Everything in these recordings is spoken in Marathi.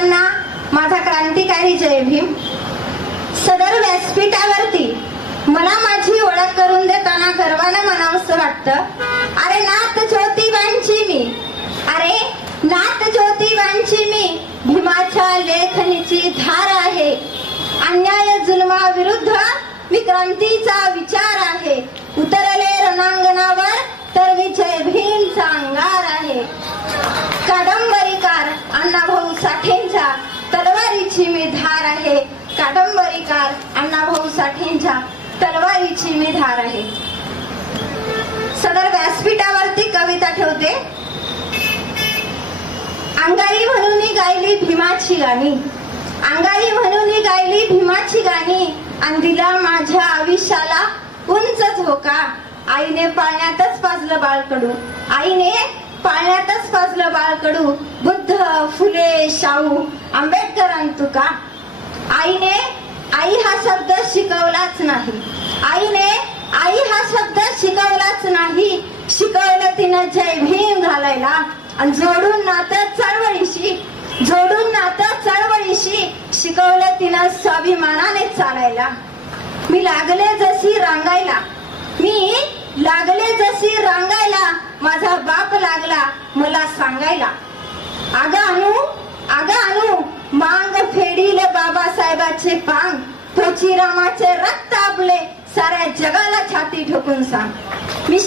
सर्वांना माझा क्रांतिकारी जय भीम. सदर व्यासपीठावरती मला माझी ओळख करून देताना गर्वानं म्हणावंसं वाटतं, अरे नाथ ज्योतिबांची मी, अरे नाथ ज्योतिबांची मी, भीमाच्या लेखणीची धार आहे. अन्याय जुलमाविरुद्ध मी क्रांतीचा विचार आहे. उतरले रणांगणावर तर मी जय भीमचा अंगार आहे. कादंबरीकार अण्णाभाऊ साठेंच्या तलवारीची मी धार आहे. कादंबरीकार अण्णाभाऊ साठेंच्या तलवारीची मी धार आहे. सदर व्यासपीठावरती कविता ठेवते. अंगाई म्हणून गायली भीमाची गाणी, अंगाई म्हणून गायली भीमाची गाणी, आणि दिला माझ्या आयुष्याला उंच झोका. आईने पाळण्यातच पाजलं बाळकडू, आईने पाळण्यातच पाजलं बाळकडू. बुद्ध, फुले, शाहू, आंबेडकर आणि तुका. आईने आई हा शब्द शिकवलाच नाही, आईने आई हा शब्द शिकवलाच नाही. शिकवलं तिनं जय भीम घालायला, आणि जोडून नातं चळवळीशी, जोडून नातं चळवळीशी. शिकवलं तिनं स्वाभिमानाने चालायला. मी लागले जशी रांगायला, मी लागले जशी रांगायला, माझा बाप लागला मला सांगायला. अगं आणू मांग फेडीले बाबासाहेबाचे पांग. तुळशीरामाचे रक्त आपले साऱ्या जगाला छाती ठोकून सांग. मी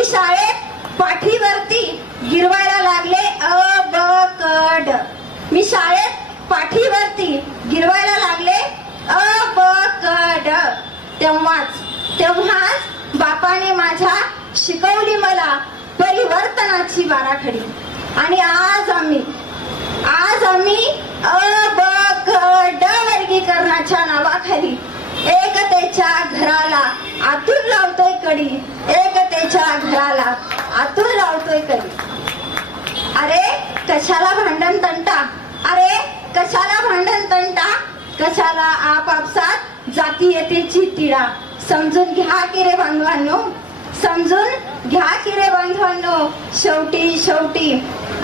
शाळेत पाठीवरती गिरवायला लागले अ ब क ड. मी शाळेत पाठीवरती गिरवायला लागले अ ब क ड. तेव्हाच बापाने माझ्या शिकवली मला परिवर्तनाची बाराखडी. आणि आज आम्ही अ ब क ड वर्गीकरणाच्या नावाखाली एकतेच्या घराला आतून लावतोय कडी, एकतेच्या घराला आतून लावतोय कडी. अरे कशाला भांडण तंटा, अरे कशाला भांडण तंटा, कशाला आपापसात जातीयतेची तिढा. समजून घ्या की रे बांधवांनो, समजून घ्या की रे बांधवांनो. शेवटी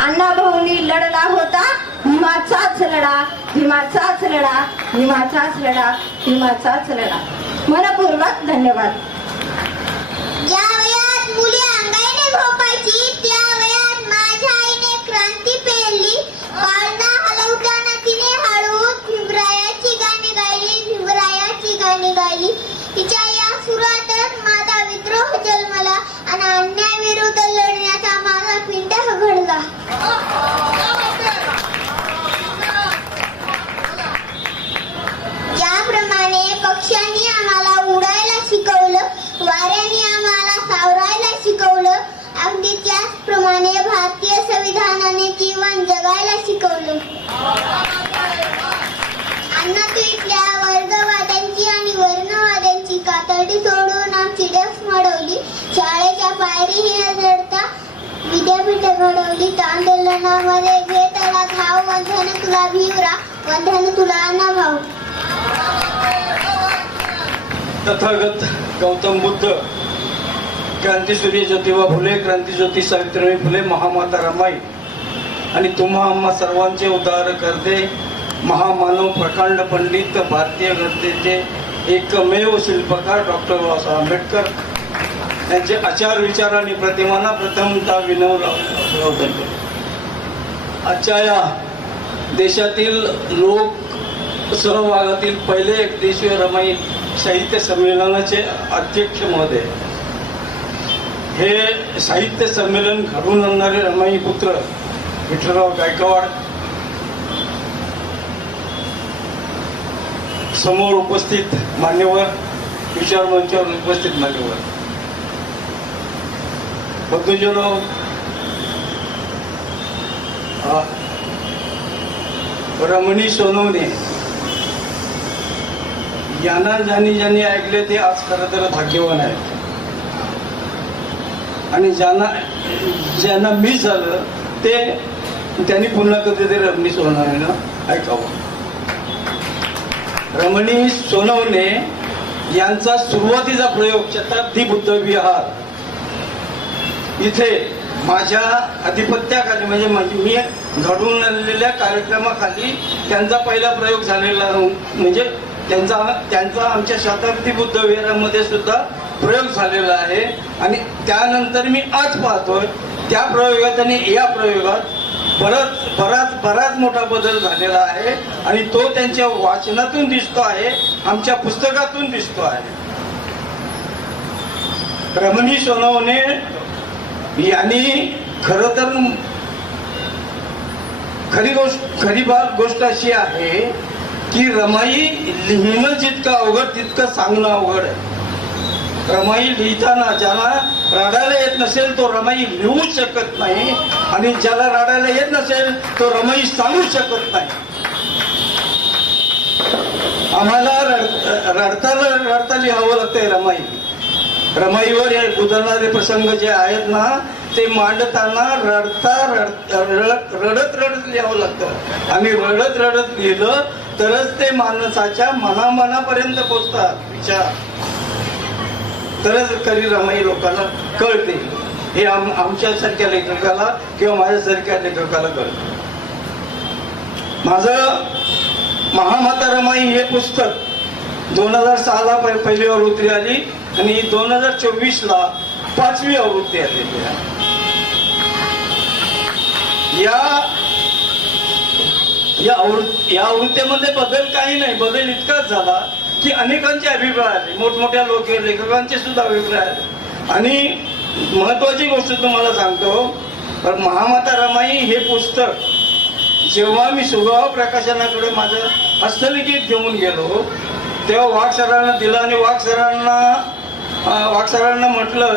अण्णाभाऊंनी लढला होता भीमाचाच लढा, भीमाचाच लढा, भीमाचाच लढा, भीमाचाच लढा. मनपूर्वक धन्यवाद. ज्या वयात मुली अंगाईने झोपायची त्या वयात माझ्या आईने क्रांती पेरली. पाळणा हलवताना तिने हळूच भीमरायाची गाणी गायली, भीमरायाची गाणी गायली. तिच्या या सुरातच माझा विद्रोह जन्मला आणि अन्यायाविरुद्ध लढण्याचा माझा पिंड घडला. ज्याप्रमाणे पक्ष्यांनी आम्हाला उडायला शिकवलं, वाऱ्याने आम्हाला सावरायला शिकवलं, अगदी त्याचप्रमाणे भारतीय संविधानाने जीवन जगायला शिकवलं. अण्णा तू इथल्या वर्गवाद्यांची आणि वर्णवाद्यांची कातडी सोडून आमची डफ मडवली. शाळेच्या पायरी हे चढता विद्यापीठ घडवली. आंदोलनामध्ये घेतला घाव, वंधन तुला भीवरा, वंधन तुला अण्णाभाऊ. तथागत गौतम बुद्ध, क्रांतीसूर्य ज्योतिबा फुले, क्रांतीज्योती सावित्रीबाई फुले, महामाता रमाई आणि तुम्हा आम्हा सर्वांचे उद्धार करते महामानव, प्रकांड पंडित, भारतीय घटनेचे एकमेव शिल्पकार डॉक्टर बाबासाहेब आंबेडकर यांचे आचार विचार आणि प्रतिमांना प्रथमतः विनम्र. आजच्या या देशातील लोक सहभागातील पहिले एकदिवसीय रमाई साहित्य संमेलनाचे अध्यक्ष महोदय. हे साहित्य संमेलन घडवून आणणारे रमाई पुत्र विठ्ठलराव गायकवाड, समोर उपस्थित मान्यवर, विचार मंचावर उपस्थित मान्यवर, बंधूजनो, रमणी सोनवणे यांना ज्यांनी ऐकले ते आज खरं तर भाग्यवान आहेत. आणि ज्यांना मिस झालं ते त्यांनी पुन्हा कधीतरी रमणी सोनवणेनं ऐकावं. रमणी सोनवणे यांचा सुरुवातीचा प्रयोग शताब्दी बुद्ध विहार इथे माझ्या अधिपत्याखाली म्हणजे मी घडवून आणलेल्या कार्यक्रमाखाली त्यांचा पहिला प्रयोग झालेला म्हणजे त्यांचा आमच्या शताब्दी बुद्ध विहारामध्ये सुद्धा प्रयोग झालेला आहे. आणि त्यानंतर मी आज पाहतोय त्या प्रयोगात आणि या प्रयोगात बराच मोठा बदल झालेला आहे. आणि तो त्यांच्या वाचनातून दिसतो आहे, आमच्या पुस्तकातून दिसतो आहे. रमणी सोनवणे यांनी खर तर खरी गोष्ट अशी आहे की रमाई लिहिणं जितकं अवघड तितकं सांगणं अवघड आहे. रमाई लिहिताना ज्याला रडायला येत नसेल तो रमाई लिहू शकत नाही, आणि ज्याला रडायला येत नसेल तो रमाई सांगू शकत नाही. आम्हाला रडता लिहावं लागतंय रमाई. रमाईवर हे उदाहरणारे प्रसंग जे आहेत ना ते मांडताना रडत लिहावं लागतं. आणि रडत लिहिलं तरच ते माणसाच्या मनापर्यंत पोचतात विचार, तरच खरी रमाई लोकांना कळते. हे आमच्यासारख्या लेखकाला किंवा माझ्यासारख्या लेखकाला कळतं. माझं महामाता रमाई हे पुस्तक 2006ला पहिली आवृत्ती आली आणि 2024ला 5वी आवृत्ती आलेली आहे. या आवृत्तीमध्ये बदल काही नाही, बदल इतकाच झाला की अनेकांचे अभिप्राय आले, मोठमोठ्या लेखकांचे सुद्धा अभिप्राय आले. आणि महत्वाची गोष्ट तुम्हाला सांगतो, महामाता रमाई हे पुस्तक जेव्हा मी सुगावा प्रकाशनाकडे माझं हस्तलिखित घेऊन गेलो तेव्हा वाघ सरांना दिलं. आणि वाघ सरांना म्हटलं,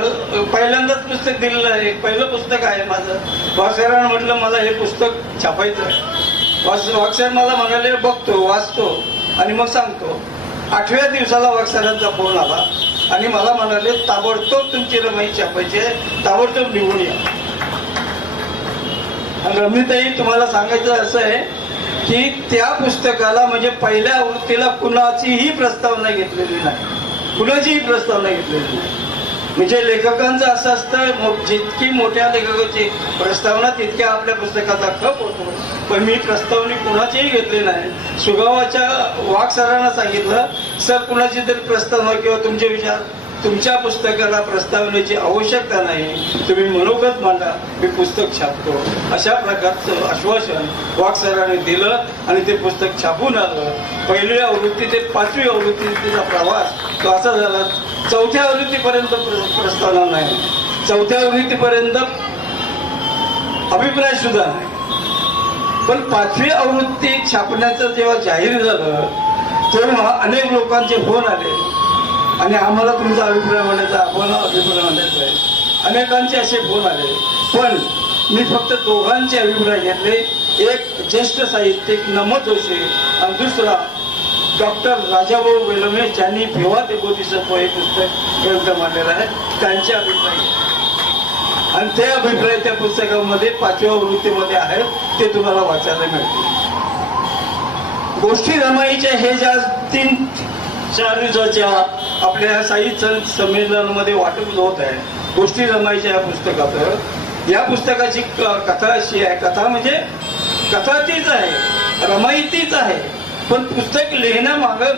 पहिल्यांदाच पुस्तक दिलेलं आहे, पहिलं पुस्तक आहे माझं. वाघ सरांना म्हटलं मला हे पुस्तक छापायचं आहे. वाघ सर मला म्हणाले बघतो, वाचतो आणि मग सांगतो. 8व्या दिवसाला वाघ सरांचा फोन आला आणि मला म्हणाले ताबडतोब तुमची रमाई छापायची आहे, ताबडतोब निघून या. आणि रमणीताई तुम्हाला सांगायचं असं आहे की त्या पुस्तकाला म्हणजे पहिल्या आवृत्तीला कुणाचीही प्रस्तावना घेतलेली नाही, कुणाचीही प्रस्तावना घेतलेली नाही. म्हणजे लेखकांचं असं असतं जितकी मोठ्या लेखकाची प्रस्तावना तितक्या आपल्या पुस्तकाचा खप होतो. पण मी प्रस्तावना कुणाचीही घेतली नाही. सुगावाच्या वाघ सरांना सांगितलं सर कुणाची तरी प्रस्तावना किंवा तुमचे विचार, तुमच्या पुस्तकाला प्रस्तावनेची आवश्यकता नाही, तुम्ही मनोगत मांडा, मी पुस्तक छापतो. अशा प्रकारचं आश्वासन वाघ सरांनी दिलं आणि ते पुस्तक छापून आलं. पहिली आवृत्ती ते 5वी आवृत्तीचा प्रवास तो असा झाला. 4थ्या आवृत्तीपर्यंत प्रस्तावना नाही, 4थ्या आवृत्तीपर्यंत अभिप्राय सुद्धा नाही. पण 5वी आवृत्ती छापण्याचं जेव्हा जाहीर झालं तेव्हा अनेक लोकांचे फोन आले आणि आम्हाला तुमचा अभिप्राय म्हणायचा, आपण अभिप्राय म्हणायचा आहे. अनेकांचे असे फोन आले. पण मी फक्त दोघांचे अभिप्राय घेतले, एक ज्येष्ठ साहित्यिक नमत जोशी आणि दुसरा डॉक्टर राजाभाऊ वेलमे ज्यांनी भिवा ते बोधिसत्व हे पुस्तक ग्रंथ मांडलेलं आहे त्यांचे अभिप्राय. आणि ते अभिप्राय त्या पुस्तकामध्ये 5व्या आवृत्तीमध्ये आहेत, ते तुम्हाला वाचायला मिळतील. गोष्टी रमाईच्या हे ज्या 3-4 दिवसाच्या आपल्या साहित्य संमेलनामध्ये वाटप होत आहे, गोष्टी रमाईच्या या पुस्तकात, या पुस्तकाची कथा अशी आहे. कथा म्हणजे कथा तीच आहे, रमाई तीच आहे, पण पुस्तक लिहिण्यामागं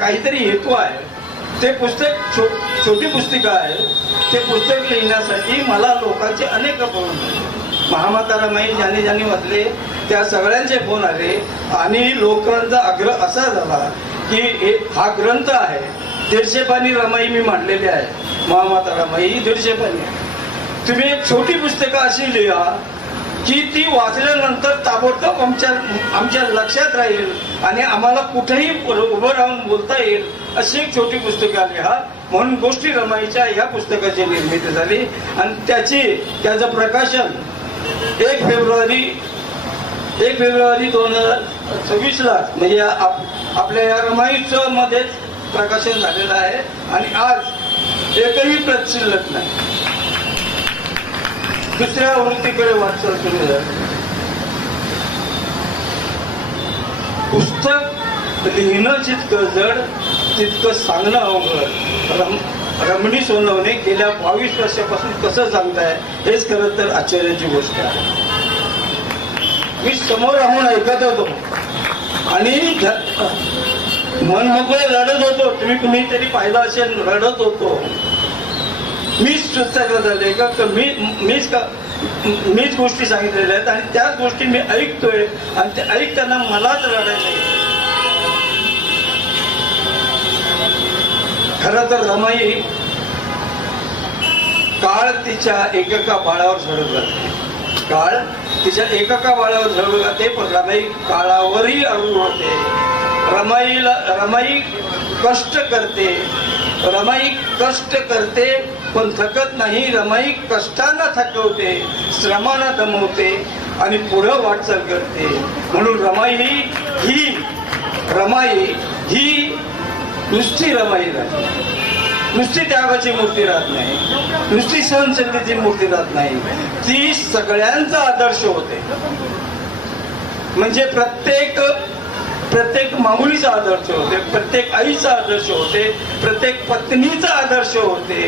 काहीतरी हेतू आहे. ते पुस्तक छोटी पुस्तिका आहे. ते पुस्तक लिहिण्यासाठी मला लोकांचे अनेक फोन आले. महामाता रमाई ज्यांनी वाचले त्या सगळ्यांचे फोन आले आणि लोकांचा आग्रह असा झाला की हा ग्रंथ आहे, 150 पानी रमाई मी मांडलेली आहे. महामाता रमाई 150 पानी आहे. तुम्ही एक छोटी पुस्तकं अशी लिहा की ती वाचल्यानंतर ताबडतोब आमच्या लक्षात राहील आणि आम्हाला कुठेही उभं राहून बोलता येईल अशी एक छोटी पुस्तकं लिहा. म्हणून गोष्टी रमाईच्या या पुस्तकाची निर्मिती झाली आणि त्याचं प्रकाशन 1 फेब्रुवारी 2026ला म्हणजे आपल्या या रमाईचं मध्येच प्रकाशन झालेलं आहे. आणि आज एकही प्रत शिल्लक नाही. दुसऱ्या आवृत्तीकडे वाटचाल सुरू झाली. पुस्तक लिहिणं जितकं जड तितकं सांगणं अवघड. रमणी सोनवणे गेल्या 22 वर्षापासून कसं सांगताय हेच खरं तर आश्चर्याची गोष्ट आहे. मी समोर राहून ऐकत होतो आणि मन मोकळे रडत होतो. तुम्ही कुणीतरी पाहिलं असेल, रडत होतो. मीच पुस्तकात झाले का मीच गोष्टी सांगितलेल्या आहेत आणि त्याच गोष्टी मी ऐकतोय आणि ते ऐकताना मलाच रडायला येतं. खरं तर रमाई काळ तिच्या एकेका बाळावर झडत जाते. काळ तिच्या एकेका बाळावर झडत जाते, पण रमाई काळावरही अडून होते. रमाई कष्ट करते. रमाई कष्ट करते पण थकत नाही. रमाई कष्टानं थकवते, श्रमानं दमवते आणि पुढं वाटचाल करते. म्हणून रमाई ही नुसती रमाई राहते, नुसती त्यागाची मूर्ती राहत नाही, नुसती सहनशक्तीची मूर्ती राहत नाही. ती सगळ्यांचा आदर्श होते. म्हणजे प्रत्येक माऊलीचा आदर्श होते, प्रत्येक आईचा आदर्श होते, प्रत्येक पत्नीचा आदर्श होते.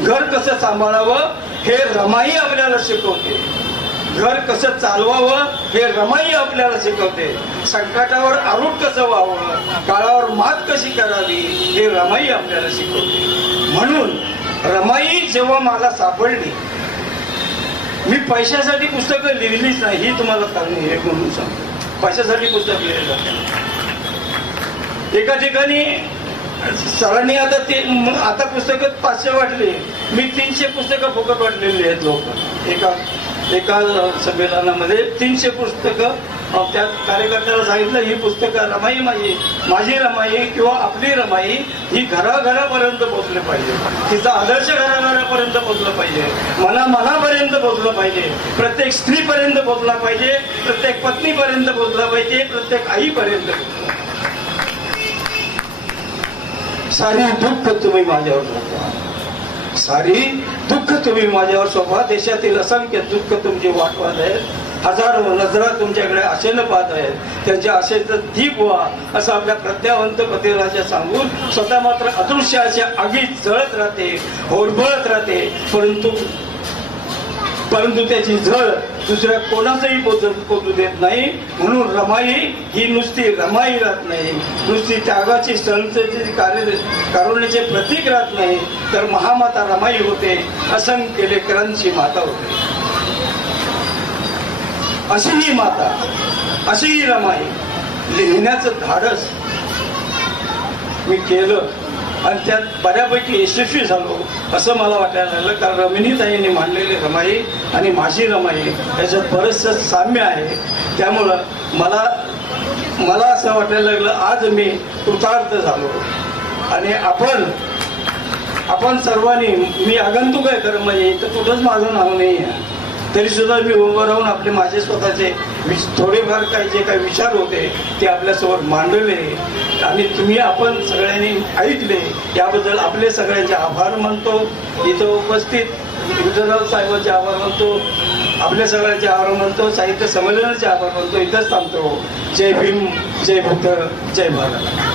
घर कसं सांभाळावं हे रमाई आपल्याला शिकवते. घर कसं चालवावं हे रमाई आपल्याला शिकवते. संकटावर आरूढ कसं व्हावं, काळावर मात कशी करावी हे रमाई आपल्याला शिकवते. म्हणून रमाई जेव्हा मला सापडली, मी पैशासाठी पुस्तकं लिहिलीच नाही, ही तुम्हाला सांगणे हे म्हणून सांगतो. पैशासाठी पुस्तक लिहिलं जातं. एका ठिकाणी सरांनी आता पुस्तकं 500 वाटली, मी 300 पुस्तकं फुकट वाटलेली आहेत. लोक एका संमेलनामध्ये 300 पुस्तकं त्या कार्यकर्त्याला सांगितलं, ही पुस्तकं रमाई माझी रमाई किंवा आपली रमाई ही घराघरापर्यंत पोहोचले पाहिजे. तिचा आदर्श घराघरापर्यंत पोहोचला पाहिजे, मनापर्यंत पोहोचलं पाहिजे, प्रत्येक स्त्रीपर्यंत पोहोचला पाहिजे, प्रत्येक पत्नीपर्यंत पोहोचला पाहिजे, प्रत्येक आईपर्यंत. सारी दुःख तुम्ही माझ्यावर सोपवा, सारी दुःख तुम्ही माझ्यावर सोपवा. देशातील असंख्य दुःख तुमचे वाटवात आहेत. हजारो नजरा तुमच्याकडे आशेनं पाहत आहेत. त्यांच्या आशेचं दीप व्हा असं आपल्या प्रज्ञावंत पतिराजा सांगून स्वतः मात्र अदृश्याच्या आगीत जळत राहते, होरबळत राहते. परंतु त्याची झळ दुसऱ्या कोणाचंही पोचू देत नाही. म्हणून रमाई ही नुसती रमाई राहत नाही, नुसती त्यागाची संस्थेची कारुण्याचे प्रतीक राहत नाही, तर महामाता रमाई होते, असंख्य लेकरांची माता होते. अशी ही माता, अशी ही रमाई लिहिण्याचं धाडस मी केलं आणि त्यात बऱ्यापैकी यशस्वी झालो असं मला वाटायला लागलं. कारण रमिनीताईंनी मांडलेली रमाई आणि माझी रमाई याच्यात बरंचसं साम्य आहे. त्यामुळं मला असं वाटायला लागलं आज मी कृतार्थ झालो. आणि आपण सर्वांनी, मी आगंतुक आहे खरं, म्हणजे इथं कुठंच माझं नाव नाही आहे, तरी सुद्धा मी उभं राहून माझे स्वतःचे थोडेफार काही विचार होते ते आपल्यासमोर मांडले आणि आपण सगळ्यांनी ऐकले. याबद्दल आपले सगळ्यांचे आभार मानतो. इथं उपस्थित गुजराव साहेबांचे आभार मानतो, आपल्या सगळ्यांचे आभार मानतो, साहित्य संमेलनाचे आभार मानतो. इथंच थांबतो. जय भीम, जय बुद्ध, जय भारत.